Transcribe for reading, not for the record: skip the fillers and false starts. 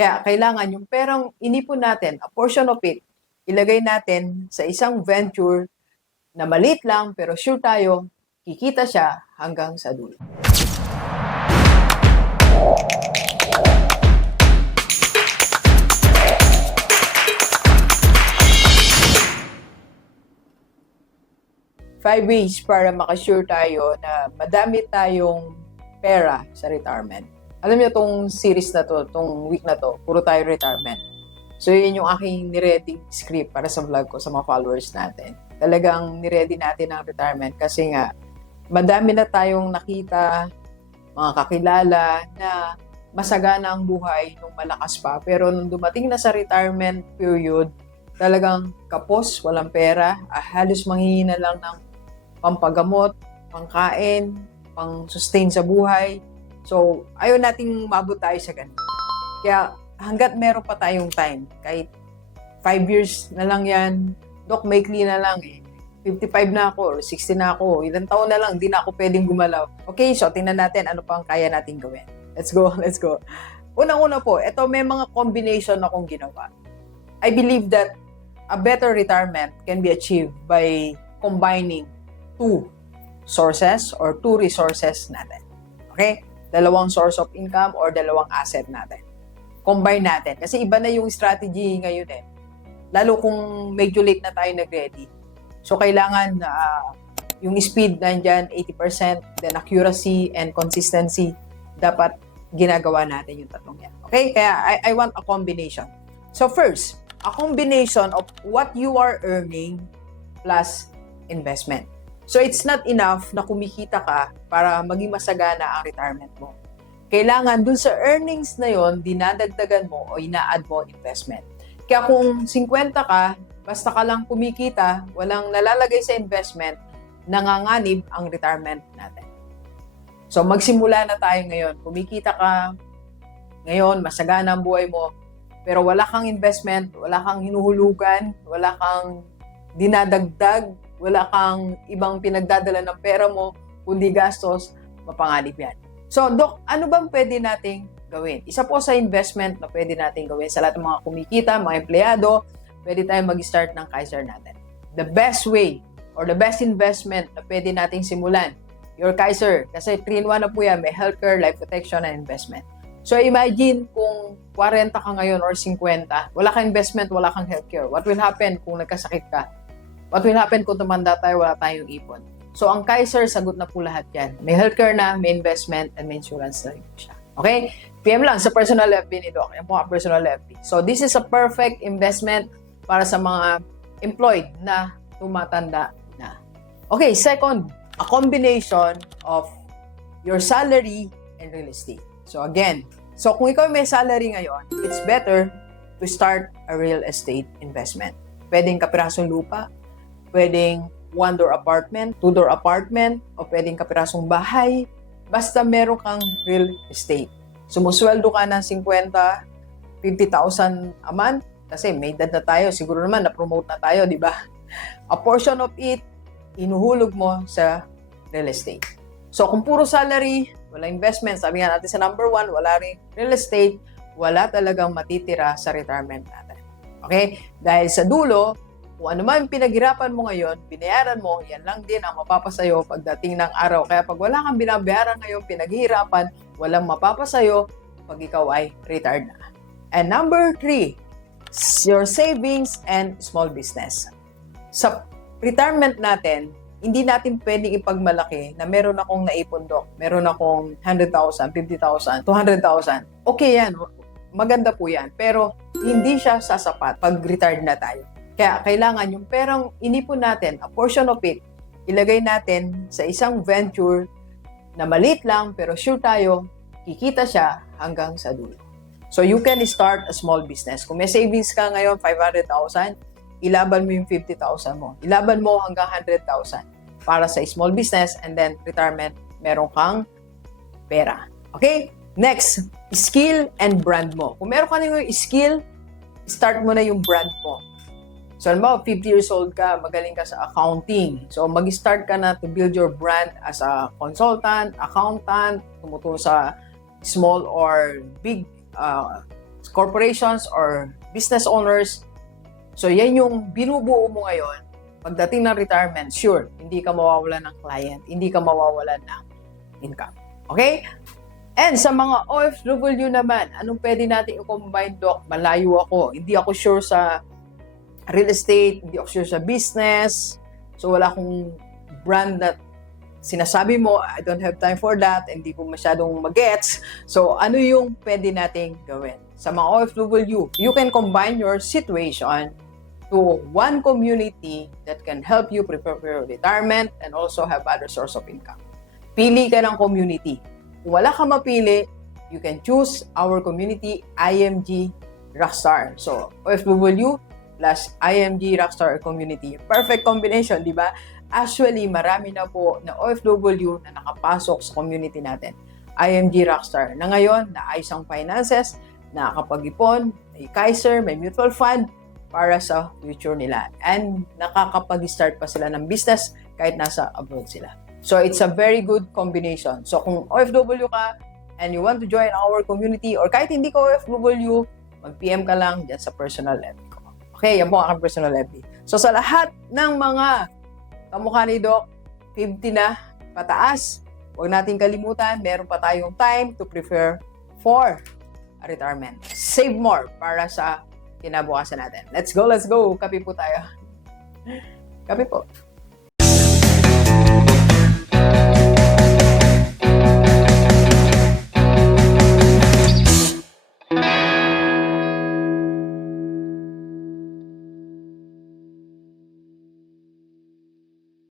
Kaya kailangan yung perang inipon natin, a portion of it, ilagay natin sa isang venture na maliit lang pero sure tayo, kikita siya hanggang sa dulo. Five ways para makasure tayo na madami tayong pera sa retirement. Alam niyo tong series na to, tong week na to, puro tayo retirement. So yun yung aking niready script para sa vlog ko sa mga followers natin. Talagang niready natin ang retirement kasi nga madami na tayong nakita, mga kakilala na masagana ang buhay nung malakas pa. Pero nung dumating na sa retirement period, talagang kapos, walang pera, halos manghihina lang ng pampagamot, pangkain, pang-sustain sa buhay. So, ayaw nating maabot tayo sa ganun. Kaya hanggat meron pa tayong time, kahit 5 years na lang yan, Doc, maikli na lang eh. 55 na ako or 60 na ako, ilang taon na lang, di na ako pwedeng gumalaw. Okay, so tingnan natin ano pang kaya natin gawin. Let's go, let's go. Unang-una po, ito may mga combination akong ginawa. I believe that a better retirement can be achieved by combining two sources or two resources natin. Okay? Dalawang source of income or dalawang asset natin. Combine natin. Kasi iba na yung strategy ngayon eh. Lalo kung medyo late na tayo nag-ready. So, kailangan yung speed nandyan, 80%, then accuracy and consistency, dapat ginagawa natin yung tatlong yan. Okay? Kaya I want a combination. So, first, a combination of what you are earning plus investment. So, it's not enough na kumikita ka para maging masagana ang retirement mo. Kailangan dun sa earnings na yon, dinadagdagan mo o ina-add mo investment. Kaya kung 50 ka, basta ka lang kumikita, walang nalalagay sa investment, nanganganib ang retirement natin. So, magsimula na tayo ngayon. Kumikita ka, ngayon, masagana ang buhay mo, pero wala kang investment, wala kang hinuhulugan, wala kang dinadagdag, wala kang ibang pinagdadala ng pera mo, kundi gastos, mapanganib yan. So, Doc, ano bang pwede nating gawin? Isa po sa investment na pwede nating gawin sa lahat ng mga kumikita, mga empleyado, pwede tayong mag-start ng Kaiser natin. The best way or the best investment na pwede nating simulan, your Kaiser. Kasi 3-in-1 na po yan, may healthcare, life protection, and investment. So, imagine kung 40 ka ngayon or 50, wala kang investment, wala kang healthcare. What will happen kung nagkasakit ka? What will happen kung tumanda tayo, wala tayong ipon? So, ang Kaiser, sagot na po lahat yan. May healthcare na, may investment, and may insurance na rin siya. Okay? PM lang sa personal FB ni Doc. Yan po ang personal FB. So, this is a perfect investment para sa mga employed na tumatanda na. Okay, second, a combination of your salary and real estate. So, again, kung ikaw may salary ngayon, it's better to start a real estate investment. Pwedeng kapirasong lupa, pwedeng one-door apartment, two-door apartment, o pwedeng kapirasong bahay. Basta meron kang real estate. Sumusweldo ka ng 50,000 a month kasi may edad na tayo. Siguro naman na-promote na tayo, di ba? A portion of it, inuhulog mo sa real estate. So, kung puro salary, wala investment, sabi nga natin sa number 1, wala rin real estate, wala talagang matitira sa retirement natin. Okay? Dahil sa dulo, kung ano man pinaghirapan mo ngayon, binayaran mo, yan lang din ang mapapasayo pagdating ng araw. Kaya pag wala kang binabayaran ngayon, pinaghihirapan, walang mapapasayo pag ikaw ay retired na. And number 3, your savings and small business. Sa retirement natin, hindi natin pwedeng ipagmalaki na meron akong naipon, Doc. Meron akong 100,000, 50,000, 200,000. Okay yan, maganda po yan. Pero hindi siya sasapat pag retired na tayo. Kaya kailangan yung perang inipon natin, a portion of it, ilagay natin sa isang venture na maliit lang pero sure tayo, kikita siya hanggang sa dulo. So you can start a small business. Kung may savings ka ngayon, 500,000, ilaban mo yung 50,000 mo. Ilaban mo hanggang 100,000 para sa small business and then retirement, meron kang pera. Okay? Next, skill and brand mo. Kung meron ka yung skill, start mo na yung brand mo. So, alam mo, 50 years old ka, magaling ka sa accounting. So, mag-start ka na to build your brand as a consultant, accountant, tumutulong sa small or big corporations or business owners. So yan yung binubuo mo ngayon. Pagdating ng retirement, sure, hindi ka mawawalan ng client, hindi ka mawawalan ng income. Okay? And sa mga OFW naman, anong pwede natin i-combine, Doc? Malayo ako. Hindi ako sure sa real estate, hindi ako sure sa business. So wala akong brand that sinasabi mo, I don't have time for that, hindi ko masyadong magets. So ano yung pwede nating gawin? Sa mga OFW, you can combine your situation to one community that can help you prepare for your retirement and also have other source of income. Pili ka ng community. Kung wala ka mapili, you can choose our community, IMG Rockstar. So, OFW plus IMG Rockstar community. Perfect combination, di ba? Actually, marami na po na OFW na nakapasok sa community natin. IMG Rockstar. Na ngayon, naayos ang finances, nakakapag-ipon, may Kaiser, may mutual fund, para sa future nila. And nakakapag-start pa sila ng business kahit nasa abroad sila. So it's a very good combination. So kung OFW ka and you want to join our community or kahit hindi ka OFW, mag-PM ka lang dyan sa personal FB ko. Okay, yan po ang aking personal FB. So sa lahat ng mga kamukha ni Doc, 50 na pataas, huwag natin kalimutan, meron pa tayong time to prepare for a retirement. Save more para sa kinabukasan natin. Let's go, let's go. Kape po tayo. Kape po.